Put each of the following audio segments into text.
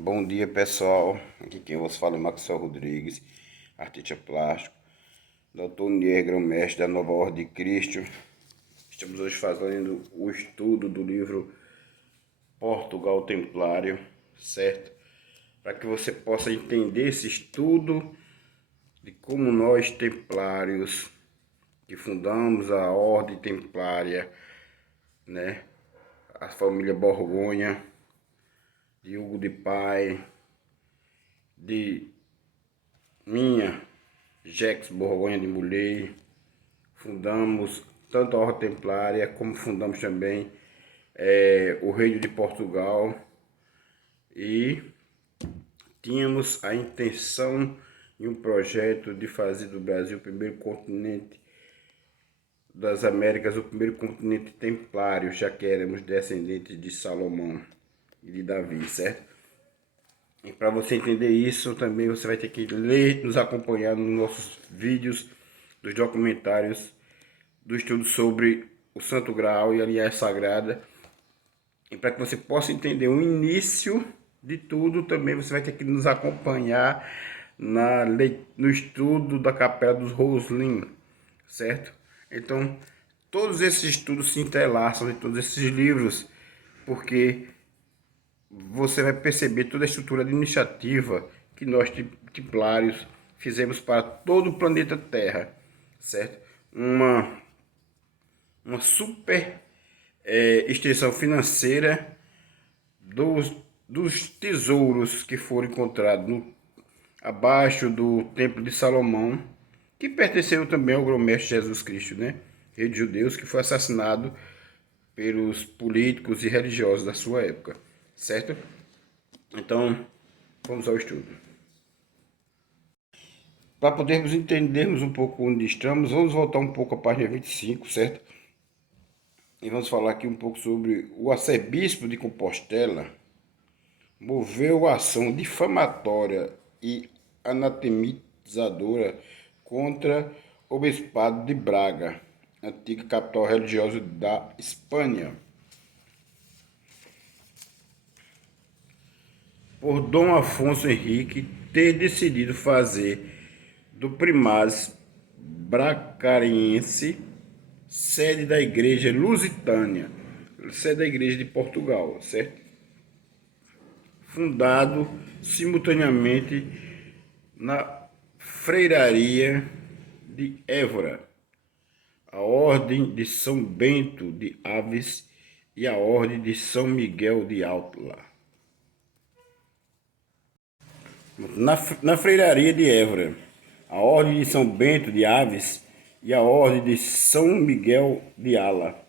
Bom dia, pessoal. Aqui quem vos fala é Maxwell Rodrigues, artista plástico, doutor Nier, grão-mestre da Nova Ordem de Cristo. Estamos hoje fazendo o estudo do livro Portugal Templário, certo? Para que você possa entender esse estudo de como nós, templários, que fundamos a Ordem Templária, né? A família Borgonha, de Hugo de Pai, de minha Jex Borgonha de Mulher, fundamos tanto a Ordem Templária como fundamos também o Reino de Portugal e tínhamos a intenção e um projeto de fazer do Brasil o primeiro continente das Américas, o primeiro continente templário, já que éramos descendentes de Salomão e de Davi, certo? E para você entender isso, também você vai ter que ler, nos acompanhar nos nossos vídeos, dos documentários, do estudo sobre o Santo Graal e a Linhagem Sagrada. E para que você possa entender o início de tudo, também você vai ter que nos acompanhar no estudo da Capela dos Roslin, certo? Então, todos esses estudos se entrelaçam em todos esses livros, porque você vai perceber toda a estrutura administrativa que nós, templários, fizemos para todo o planeta Terra, certo? Uma super extensão financeira dos tesouros que foram encontrados abaixo do Templo de Salomão, que pertenceram também ao grão-mestre Jesus Cristo, né? Rei de judeus, que foi assassinado pelos políticos e religiosos da sua época, certo? Então, vamos ao estudo. Para podermos entendermos um pouco onde estamos, vamos voltar um pouco à página 25, certo? E vamos falar aqui um pouco sobre o arcebispo de Compostela moveu a ação difamatória e anatemizadora contra o bispado de Braga, antiga capital religiosa da Espanha, por Dom Afonso Henrique ter decidido fazer do Primaz Bracarense sede da igreja lusitânia, sede da igreja de Portugal, certo? Fundado simultaneamente na Freiraria de Évora, a Ordem de São Bento de Aves e a Ordem de São Miguel de Altla. Na Freiraria de Évora, a Ordem de São Bento de Aves e a Ordem de São Miguel de Ala.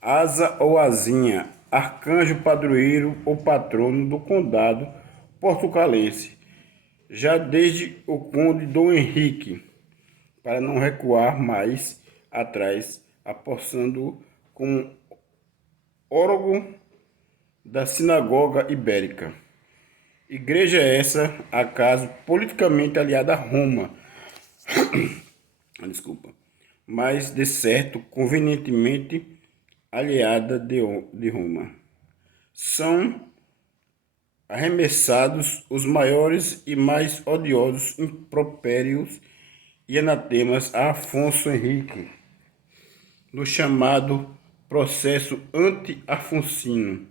Asa ou Azinha, arcanjo padroeiro ou patrono do condado portucalense, já desde o conde Dom Henrique, para não recuar mais atrás, apossando como órgão da sinagoga ibérica. Igreja essa, acaso, politicamente aliada a Roma, desculpa, mas de certo convenientemente aliada de Roma. São arremessados os maiores e mais odiosos impropérios e anatemas a Afonso Henrique, no chamado processo anti-afonsino,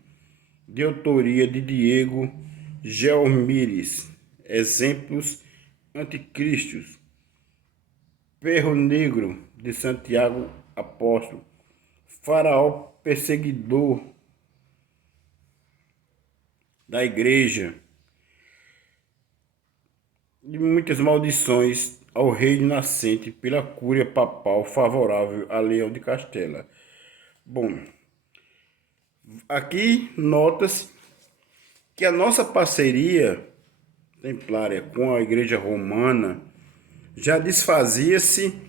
de autoria de Diego Gelmires, exemplos anticristos, Perro Negro de Santiago Apóstolo, faraó perseguidor da igreja, de muitas maldições ao rei nascente pela cúria papal favorável a Leão de Castela. Bom, aqui nota-se que a nossa parceria templária com a igreja romana já desfazia-se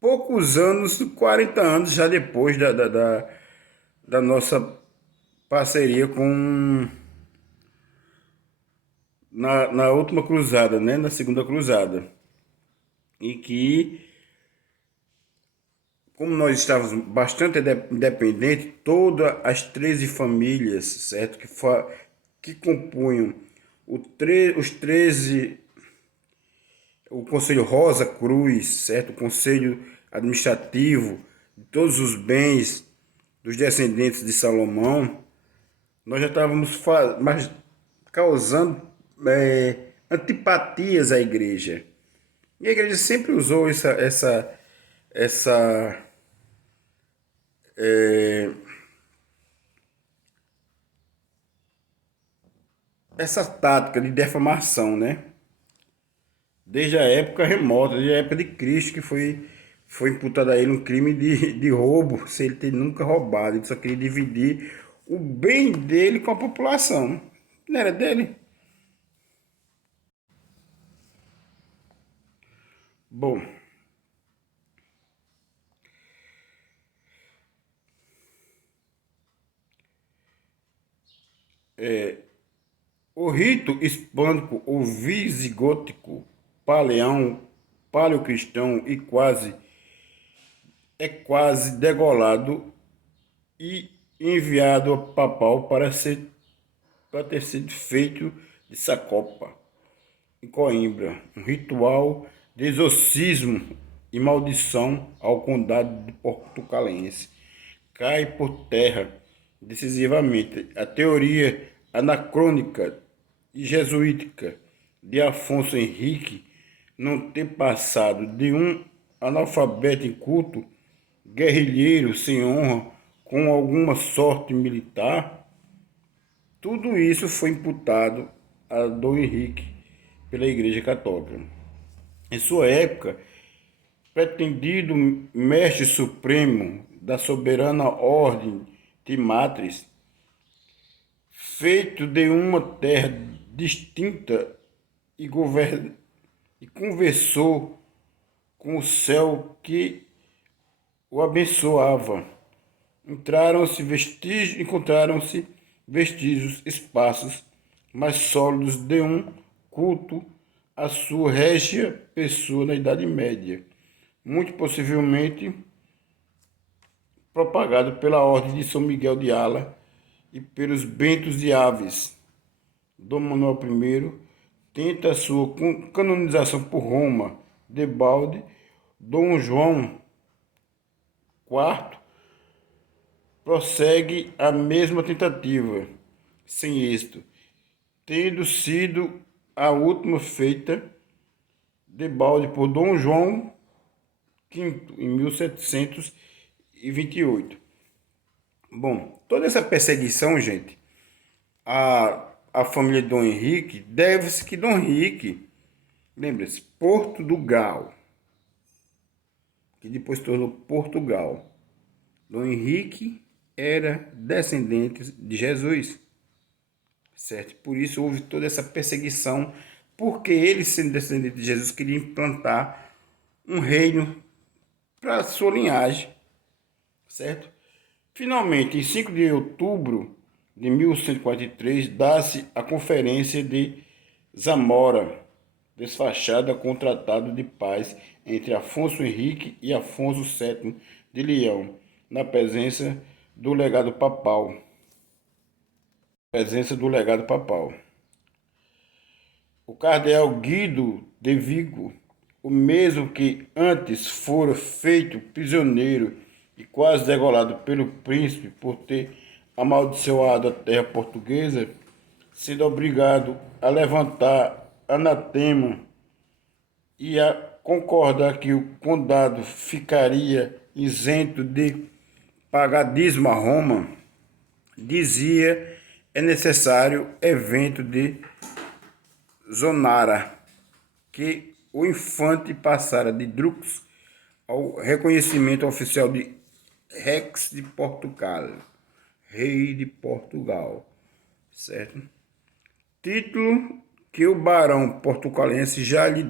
poucos anos, 40 anos já depois da nossa parceria com na última cruzada, né? Na segunda cruzada. E que como nós estávamos bastante independentes, todas as 13 famílias, certo, que compunham os 13, o Conselho Rosa Cruz, certo, o Conselho Administrativo de todos os bens dos descendentes de Salomão, nós já estávamos causando antipatias à igreja. E a igreja sempre usou essa essa tática de defamação, né? Desde a época remota, desde a época de Cristo, que foi imputado a ele um crime de roubo, sem ele ter nunca roubado. Ele só queria dividir o bem dele com a população. Não era dele? Bom, o rito hispânico ou visigótico, paleão, paleocristão é quase degolado e enviado ao papal para ter sido feito de Sacopa, em Coimbra, um ritual de exorcismo e maldição ao condado de Portucalense. Cai por terra decisivamente a teoria anacrônica e jesuítica de Afonso Henrique não ter passado de um analfabeto inculto, guerrilheiro sem honra, com alguma sorte militar. Tudo isso foi imputado a Dom Henrique pela Igreja Católica. Em sua época, pretendido mestre supremo da soberana ordem de Matriz, feito de uma terra distinta e conversou com o céu que o abençoava. Encontraram-se vestígios esparsos, mas sólidos de um culto à sua régia pessoa na Idade Média, muito possivelmente propagado pela Ordem de São Miguel de Ala e pelos Bentos de Aves. Dom Manuel I tenta a sua canonização por Roma, debalde. Dom João IV prossegue a mesma tentativa, sem êxito, tendo sido a última feita debalde por Dom João V em 1728. Bom, toda essa perseguição, gente, a família de Dom Henrique, deve-se que Dom Henrique, lembra-se, Portugal, que depois tornou Portugal. Dom Henrique era descendente de Jesus, certo? Por isso houve toda essa perseguição, porque ele, sendo descendente de Jesus, queria implantar um reino para sua linhagem, certo? Finalmente, em 5 de outubro de 1143, dá-se a Conferência de Zamora, desfachada com o Tratado de Paz entre Afonso Henrique e Afonso VII de Leão, na presença do legado papal. O cardeal Guido de Vigo, o mesmo que antes fora feito prisioneiro e quase degolado pelo príncipe por ter amaldiçoado a terra portuguesa, sendo obrigado a levantar anatema e a concordar que o condado ficaria isento de pagadismo a Roma, dizia: é necessário evento de Zonara, que o infante passara de Drux ao reconhecimento oficial de Rex de Portugal, rei de Portugal, certo? Título que o barão portucalense já lhe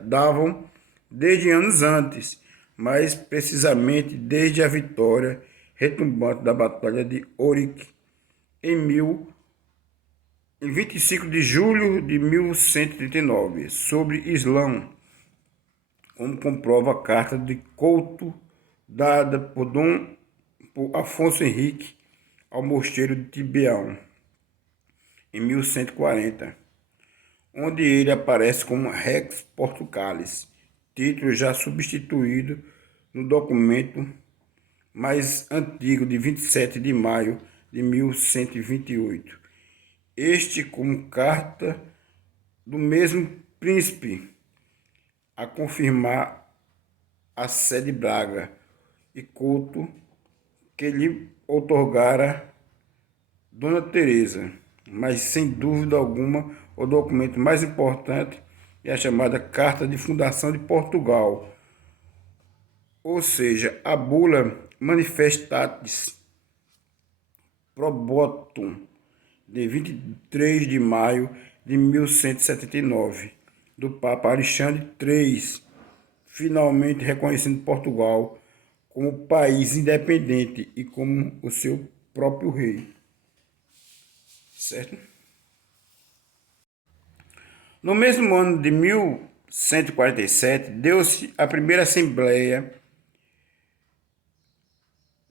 davam desde anos antes, mas precisamente desde a vitória retumbante da Batalha de Ourique em 25 de julho de 1139, sobre Islão, como comprova a carta de Couto dada por Afonso Henrique ao mosteiro de Tibeão, em 1140, onde ele aparece como Rex Portucalis, título já substituído no documento mais antigo de 27 de maio de 1128. Este como carta do mesmo príncipe a confirmar a sé de Braga e culto que lhe outorgara Dona Teresa, mas sem dúvida alguma o documento mais importante é a chamada Carta de Fundação de Portugal, ou seja, a bula Manifestatis Probotum de 23 de maio de 1179, do Papa Alexandre III, finalmente reconhecendo Portugal como país independente e como o seu próprio rei. Certo? No mesmo ano de 1147, deu-se a primeira Assembleia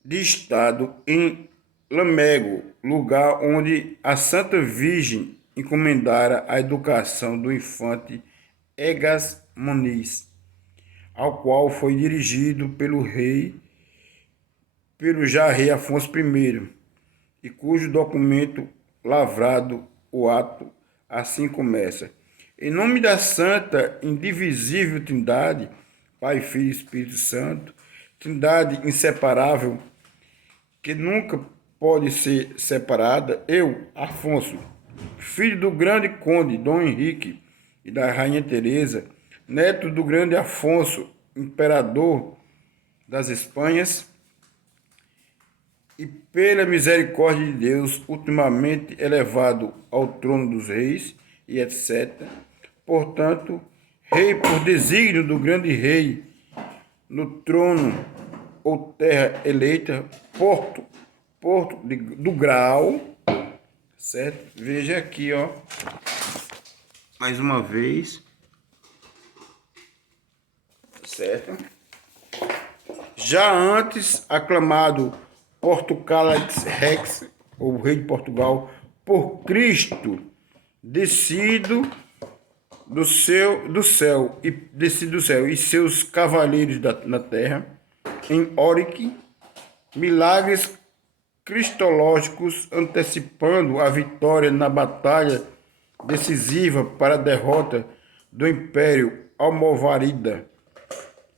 de Estado em Lamego, lugar onde a Santa Virgem encomendara a educação do infante Egas Muniz, ao qual foi dirigido pelo já rei Afonso I, e cujo documento lavrado o ato assim começa: em nome da Santa Indivisível Trindade, Pai, Filho e Espírito Santo, Trindade inseparável, que nunca pode ser separada, eu, Afonso, filho do grande conde Dom Henrique e da rainha Teresa, neto do grande Afonso, imperador das Espanhas, e pela misericórdia de Deus, ultimamente elevado ao trono dos reis, e etc. Portanto, rei por desígnio do grande rei, no trono ou terra eleita, porto do grau, certo? Veja aqui, ó, mais uma vez, certo? Já antes aclamado Portucalax Rex, ou rei de Portugal, por Cristo, descido do céu e seus cavaleiros na terra, em Orique, milagres cristológicos antecipando a vitória na batalha decisiva para a derrota do Império Almovárida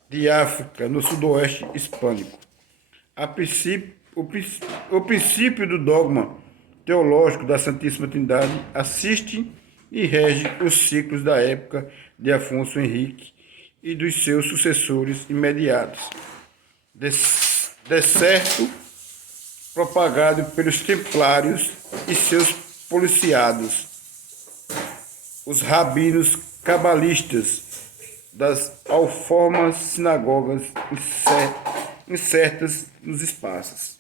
de África no sudoeste hispânico. O princípio do dogma teológico da Santíssima Trindade assiste e rege os ciclos da época de Afonso Henrique e dos seus sucessores imediatos, de certo propagado pelos templários e seus policiados, os rabinos cabalistas das alformas sinagogas incertas nos espaços.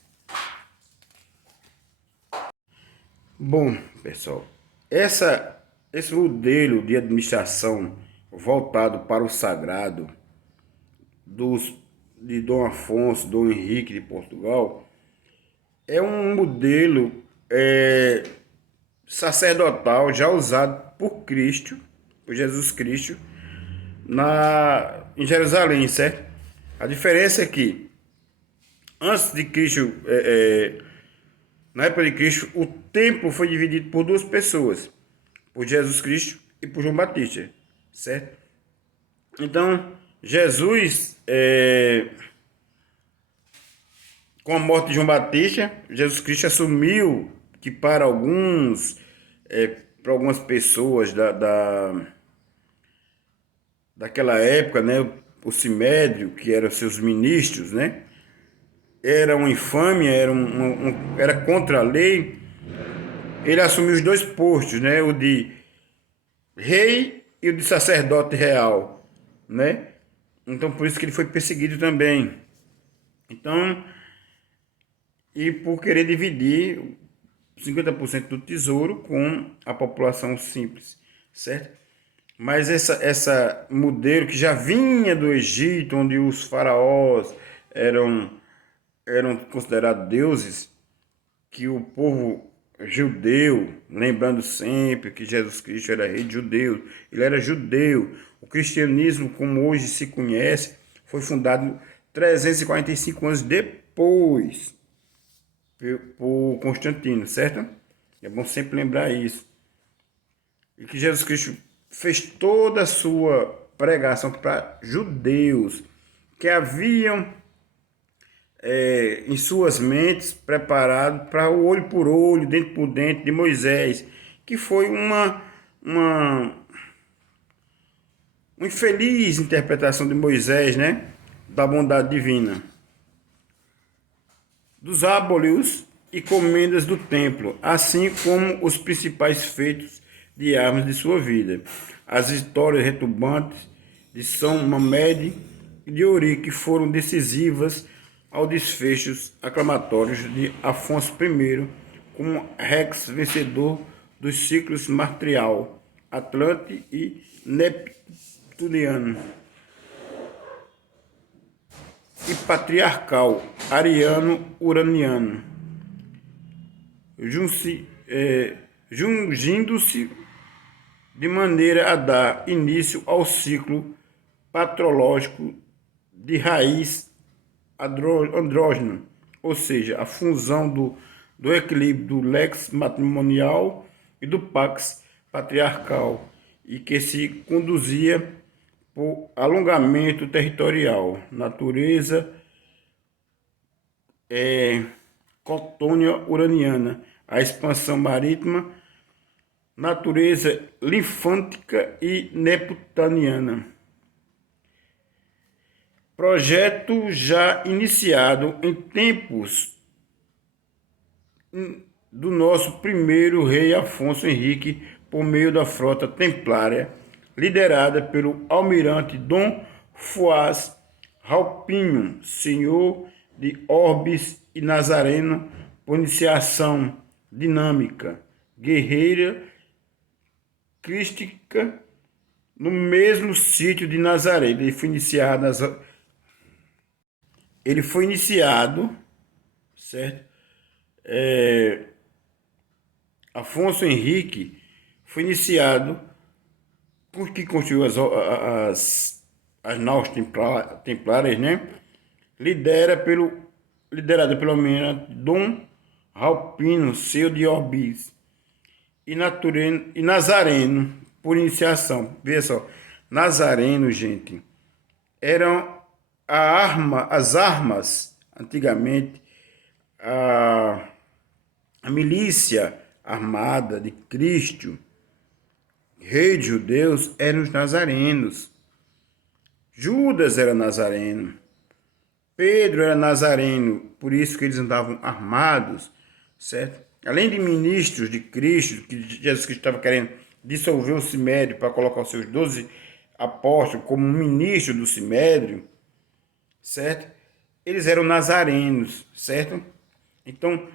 Bom, pessoal, esse modelo de administração voltado para o sagrado de Dom Afonso, Dom Henrique de Portugal, é um modelo sacerdotal já usado por Cristo, por Jesus Cristo, em Jerusalém, certo? A diferença é que antes de Cristo, na época de Cristo, o templo foi dividido por duas pessoas, por Jesus Cristo e por João Batista, certo? Então, Jesus, com a morte de João Batista, Jesus Cristo assumiu que para algumas pessoas daquela época, né, o Sinédrio, que eram seus ministros, né, era uma infâmia, era contra a lei. Ele assumiu os dois postos, né, o de rei e o de sacerdote real, né? Então por isso que ele foi perseguido também. Então, e por querer dividir 50% do tesouro com a população simples, certo? Mas essa modelo que já vinha do Egito, onde os faraós eram, eram considerados deuses, que o povo judeu, lembrando sempre que Jesus Cristo era rei de judeus, ele era judeu. O cristianismo, como hoje se conhece, foi fundado 345 anos depois por Constantino, certo? É bom sempre lembrar isso. E que Jesus Cristo fez toda a sua pregação para judeus que haviam em suas mentes preparado para o olho por olho, dente por dente de Moisés, que foi uma infeliz interpretação de Moisés, né? Da bondade divina. Dos ábolos e comendas do templo, assim como os principais feitos de armas de sua vida. As vitórias retumbantes de São Mamede e de Ori, que foram decisivas ao desfechos aclamatórios de Afonso I, como Rex vencedor dos ciclos martrial, Atlante e Neptuniano, e patriarcal, ariano-uraniano, jungindo-se de maneira a dar início ao ciclo patrológico de raiz andrógeno, ou seja, a fusão do equilíbrio do lex matrimonial e do pax patriarcal, e que se conduzia por alongamento territorial, natureza cotônia uraniana, a expansão marítima, natureza linfântica e neptuniana. Projeto já iniciado em tempos do nosso primeiro rei Afonso Henrique, por meio da frota templária, liderada pelo almirante Dom Fuás Raupinho, senhor de Orbis e Nazareno, por iniciação dinâmica, guerreira, crística, no mesmo sítio de Nazaré. Ele foi iniciado, certo? Afonso Henrique foi iniciado porque construiu as naus templárias, né? Liderada pelo almirante Dom Raupino, seu de Orbis, e Nazareno, por iniciação. Veja só, Nazareno, gente, eram as armas, antigamente, a milícia armada de Cristo, rei de judeus, eram os nazarenos. Judas era nazareno. Pedro era nazareno, por isso que eles andavam armados, certo? Além de ministros de Cristo, que Jesus Cristo estava querendo dissolver o Sinédrio para colocar os seus 12 apóstolos como ministro do Sinédrio, certo? Eles eram nazarenos, certo? Então,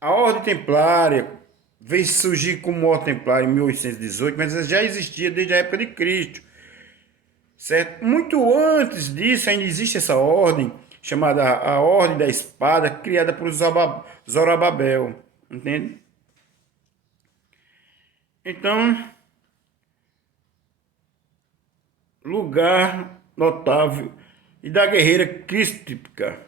a Ordem Templária veio surgir como Ordem Templária em 1818, mas ela já existia desde a época de Cristo, certo? Muito antes disso ainda existe essa ordem, chamada a Ordem da Espada, criada por Zorobabel, entende? Então, lugar notável e da guerreira crística,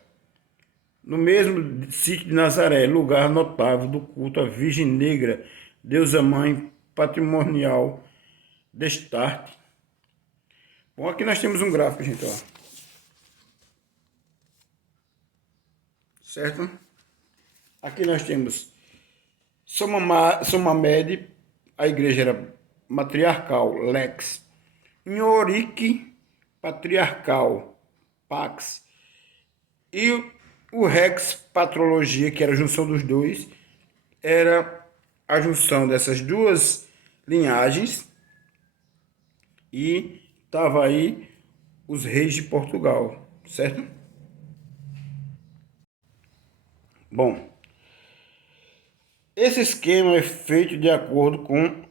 no mesmo sítio de Nazaré, lugar notável do culto à Virgem Negra, deusa mãe patrimonial destarte. Bom, aqui nós temos um gráfico, gente, ó. Certo? Aqui nós temos Somamed, a igreja era matriarcal, Lex. Nhorique, patriarcal, Pax. E o Rex, patrologia, que era a junção dos dois, era a junção dessas duas linhagens, e estava aí os reis de Portugal, certo? Bom, esse esquema é feito de acordo com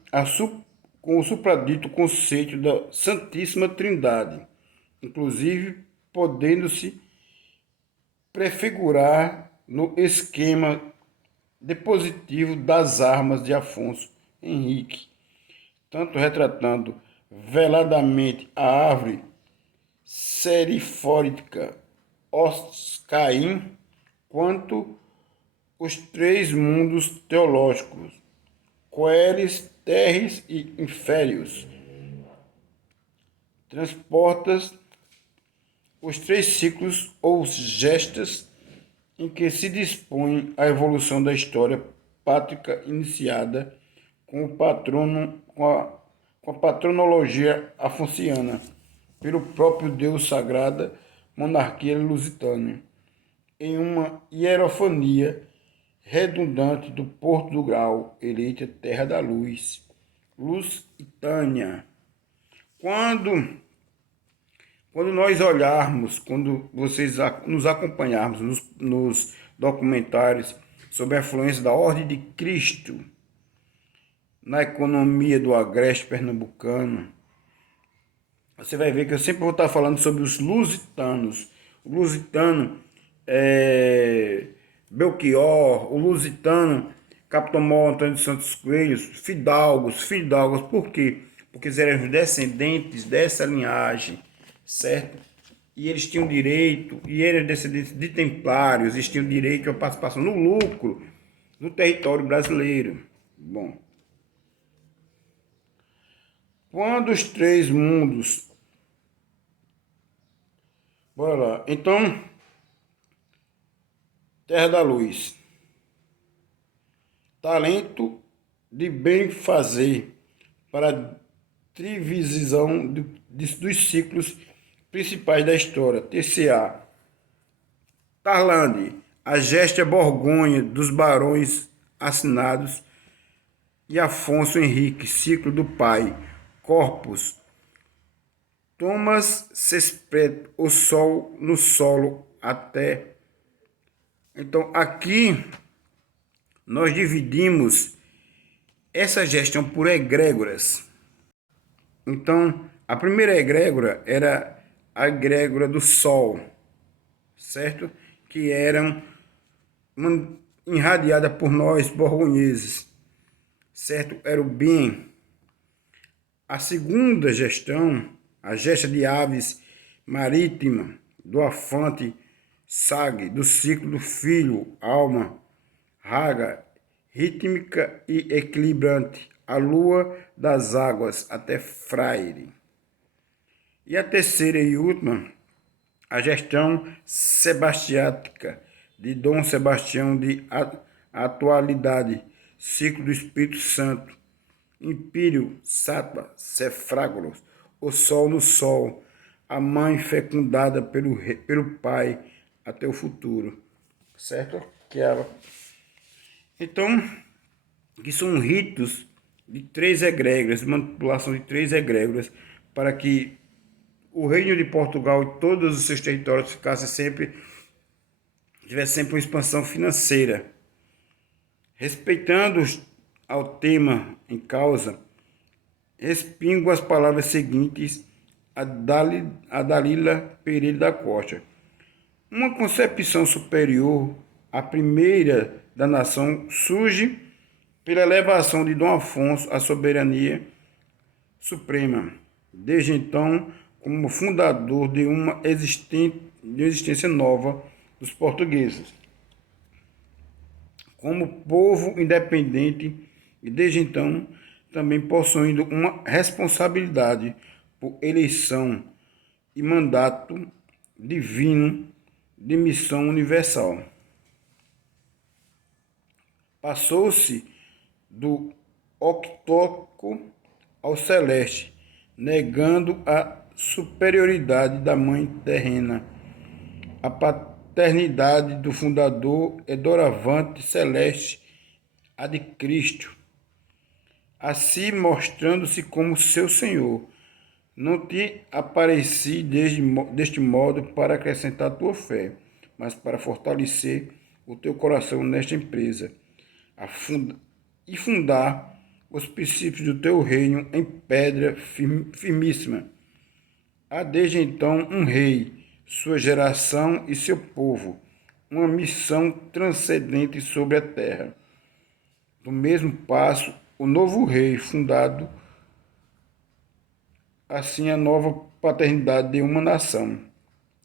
o supradito conceito da Santíssima Trindade, inclusive podendo-se prefigurar no esquema dispositivo das armas de Afonso Henrique, tanto retratando veladamente a árvore serifórica Oscaim, quanto os três mundos teológicos, coeles, terres e inférios, transportas os três ciclos ou gestas em que se dispõe a evolução da história pátrica iniciada com o patrono, com a patronologia afonciana, pelo próprio Deus sagrada monarquia lusitana, em uma hierofania redundante do Porto do Grau, eleita Terra da Luz, Lusitânia. Quando nós olharmos, quando vocês nos acompanharmos nos documentários sobre a influência da Ordem de Cristo na economia do agreste pernambucano, você vai ver que eu sempre vou estar falando sobre os lusitanos. O lusitano Belchior, o lusitano Capitão Mó Antônio de Santos Coelhos, fidalgos. Por quê? Porque eles eram descendentes dessa linhagem, certo? E eles tinham direito, e eram descendentes de templários, eles tinham direito à participação no lucro no território brasileiro. Bom, quando os três mundos... Bora lá. Então, Terra da Luz. Talento de bem fazer para a divisão dos ciclos principais da história. TCA. Tarlande. A gesta Borgonha dos barões assinados e Afonso Henrique, ciclo do pai. Corpus. Thomas Sespret, o sol no solo até. Então, aqui nós dividimos essa gestão por egrégoras. Então, a primeira egrégora era a egrégora do sol, certo? Que eram irradiada por nós borgonheses, certo? Era o bem. A segunda gestão, a gesta de aves marítima, do afante Sag, do ciclo do filho, alma, raga, rítmica e equilibrante, a lua das águas, até Fraire. E a terceira e última, a gestão sebastiática, de Dom Sebastião de atualidade, ciclo do Espírito Santo, Império, Sattva, Cefrágolos, o sol no sol, a mãe fecundada pelo pai até o futuro, certo? Então, que são ritos de três egrégoras, manipulação de três egrégoras, para que o reino de Portugal e todos os seus territórios tivesse sempre uma expansão financeira. Respeitando ao tema em causa, respingo as palavras seguintes a Dalila Pereira da Costa. Uma concepção superior à primeira da nação surge pela elevação de Dom Afonso à soberania suprema, desde então como fundador de uma existência nova dos portugueses, como povo independente, e desde então também possuindo uma responsabilidade por eleição e mandato divino de missão universal. Passou-se do octótico ao celeste, negando a superioridade da mãe terrena, a paternidade do fundador e doravante celeste, a de Cristo, assim mostrando-se como seu Senhor. Não te apareci deste modo para acrescentar a tua fé, mas para fortalecer o teu coração nesta empresa, e fundar os princípios do teu reino em pedra firmíssima. Há desde então um rei, sua geração e seu povo, uma missão transcendente sobre a terra. Do mesmo passo, o novo rei fundado assim a nova paternidade de uma nação,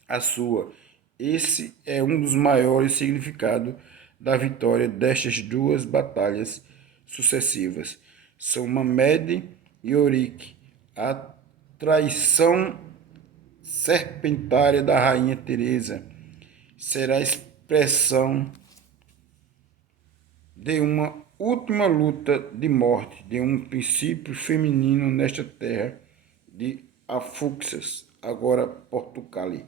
a sua. Esse é um dos maiores significados da vitória destas duas batalhas sucessivas. São Mamed e Orique, a traição serpentária da rainha Teresa será a expressão de uma última luta de morte de um princípio feminino nesta terra de Afuxas, agora Portucali,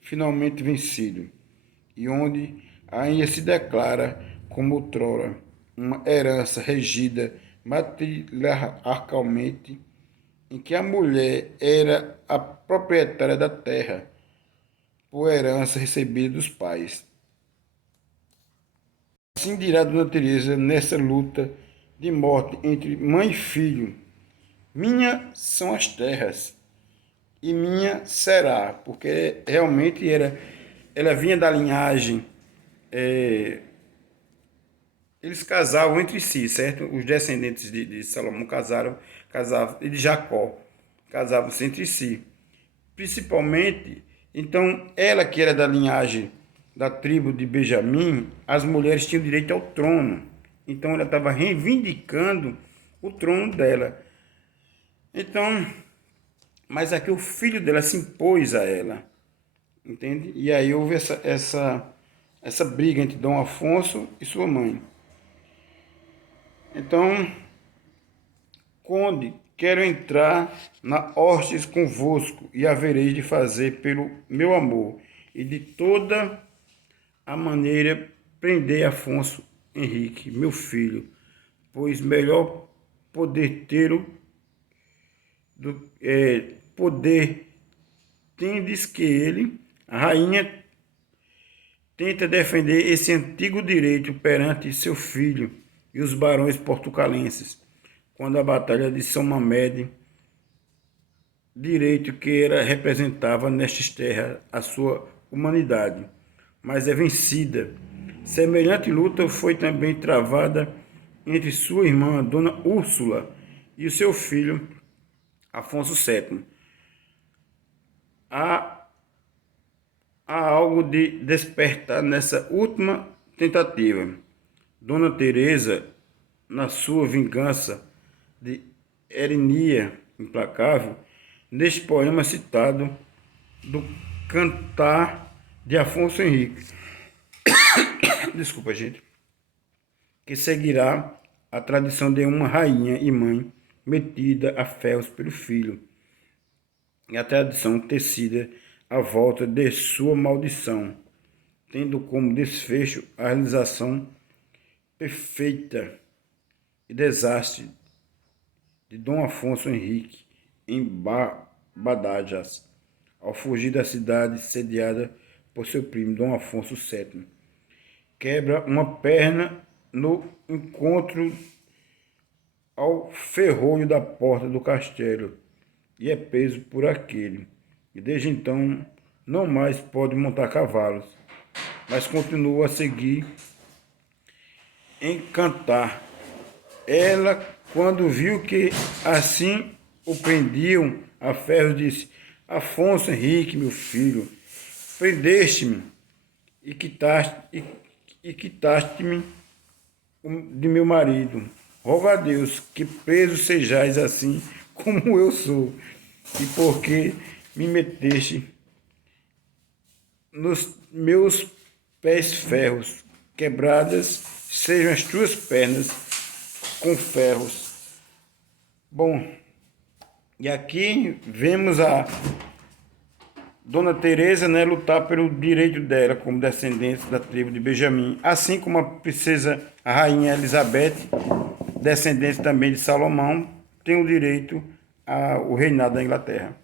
finalmente vencido, e onde ainda se declara como outrora uma herança regida matriarcalmente, em que a mulher era a proprietária da terra, por herança recebida dos pais. Assim dirá Dona Teresa nessa luta de morte entre mãe e filho: minha são as terras e minha será, porque realmente ela vinha da linhagem, eles casavam entre si, certo? Os descendentes de Salomão casavam, e de Jacó, casavam-se entre si. Principalmente, então, ela que era da linhagem da tribo de Benjamim, as mulheres tinham direito ao trono. Então, ela estava reivindicando o trono dela. Então, mas aqui o filho dela se impôs a ela, entende? E aí houve essa briga entre Dom Afonso e sua mãe. Então, conde, quero entrar na hostes convosco e havereis de fazer pelo meu amor e de toda a maneira prender Afonso Henrique, meu filho, pois melhor poder tê-lo poder tendes que ele. A rainha tenta defender esse antigo direito perante seu filho e os barões portucalenses, quando a batalha de São Mamed, direito que representava nestas terras a sua humanidade, mas é vencida. Semelhante luta foi também travada entre sua irmã, Dona Úrsula, e o seu filho, Afonso VII. Há algo de despertar nessa última tentativa. Dona Teresa, na sua vingança de Erinia implacável, neste poema citado do Cantar de Afonso Henrique, desculpa, gente, que seguirá a tradição de uma rainha e mãe metida a ferros pelo filho, e a tradição tecida à volta de sua maldição, tendo como desfecho a realização perfeita e desastre de Dom Afonso Henrique em Badajoz, ao fugir da cidade sediada por seu primo Dom Afonso VII. Quebra uma perna no encontro ao ferrolho da porta do castelo e é preso por aquele. E desde então não mais pode montar cavalos, mas continua a seguir em Cantar. Ela, quando viu que assim o prendiam a ferro, disse: Afonso Henrique, meu filho, prendeste-me e quitaste-me de meu marido. Rogo a Deus que preso sejais assim como eu sou, e porque me meteste nos meus pés ferros, quebradas sejam as tuas pernas com ferros. Bom, e aqui vemos a Dona Teresa, né, lutar pelo direito dela como descendente da tribo de Benjamim, assim como a princesa, a rainha Elizabeth, descendente também de Salomão, tem o direito ao reinado da Inglaterra.